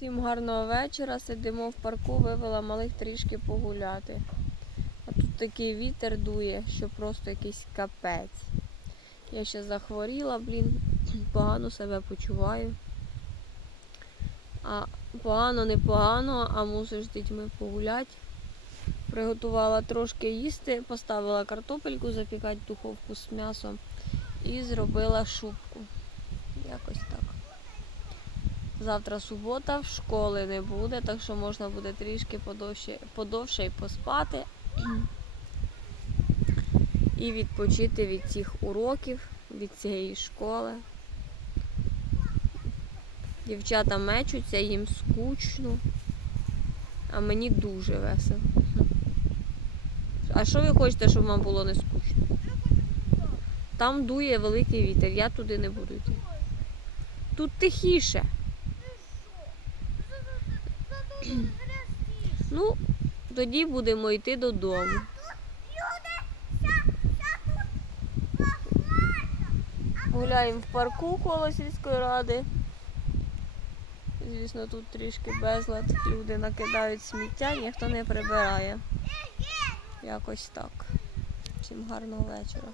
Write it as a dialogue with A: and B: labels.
A: Всім гарного вечора. Сидимо в парку, вивела малих трішки погуляти. А тут такий вітер дує, що просто якийсь капець. Я ще захворіла, блін, погано себе почуваю. А погано, не погано, а мусиш з дітьми погуляти. Приготувала трошки їсти, поставила картопельку запікати духовку з м'ясом і зробила шубку. Якось так. Завтра субота, школи не буде, так що можна буде трішки подовше, подовше і поспати. І відпочити від цих уроків, від цієї школи. Дівчата мечуться, їм скучно, а мені дуже весело. А що ви хочете, щоб вам було не скучно? Там дує великий вітер, я туди не буду йти. Тут тихіше. Ну, тоді будемо йти додому. Гуляємо в парку коло сільської ради. Звісно, тут трішки безлад. Люди накидають сміття, ніхто не прибирає. Якось так. Всім гарного вечора.